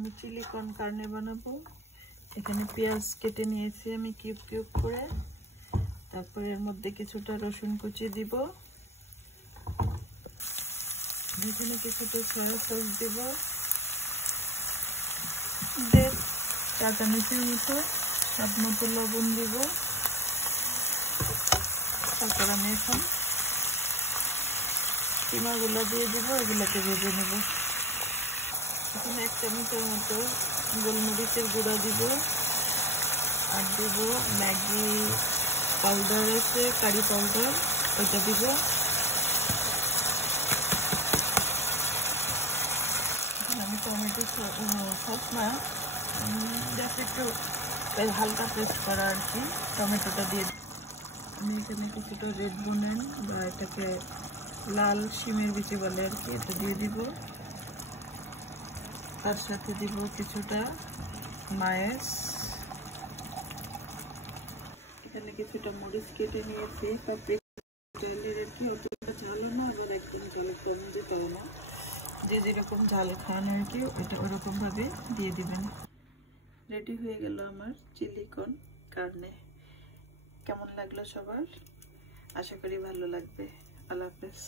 আমি chilli corn কার্নে বানাবো। এখানে পেঁয়াজ কেটে নিয়েছি আমি কিউব কিউব করে। তারপর এর মধ্যে কিছুটা রসুন কুচি দিব। এখানে কিছুটা সয়া সস দিব, 4 চামচের মতো। স্বাদ মতো লবণ দিব। তারপর আমি এখন কিমাগুলো দিয়ে দিব, এগুলোকে ভেজে নেব। এখানে 1 চামচের মতো গোলমরিচের গুঁড়া দিব, আর দিব ম্যাগি পাউডার আছে, কারি পাউডার, ওইটা দিব। আমি টমেটো সস না, জাস্ট একটু হালকা পেস্ট করা আর কি, টমেটোটা দিয়ে। আমি এখানে কিছুটা রেড বুনেন বা এটাকে লাল শিমের বিচি বলে আর কি, এটা দিয়ে দিব। তার সাথে দিব কিছুটা মায়েস। এখানে কিছুটা মরিচ কেটে নিয়েছি, পাপরিকা আর কি, অতটা ঝালও না আবার একদম ঝালের কম যেতেও না, যে যেরকম ঝাল খান আর কি ওটা ওরকম ভাবে দিয়ে দিবেন। রেডি হয়ে গেল আমার চিলি কর্ন কার্নে। কেমন লাগলো সবার? আশা করি ভালো লাগবে। আল্লাহ হাফেজ।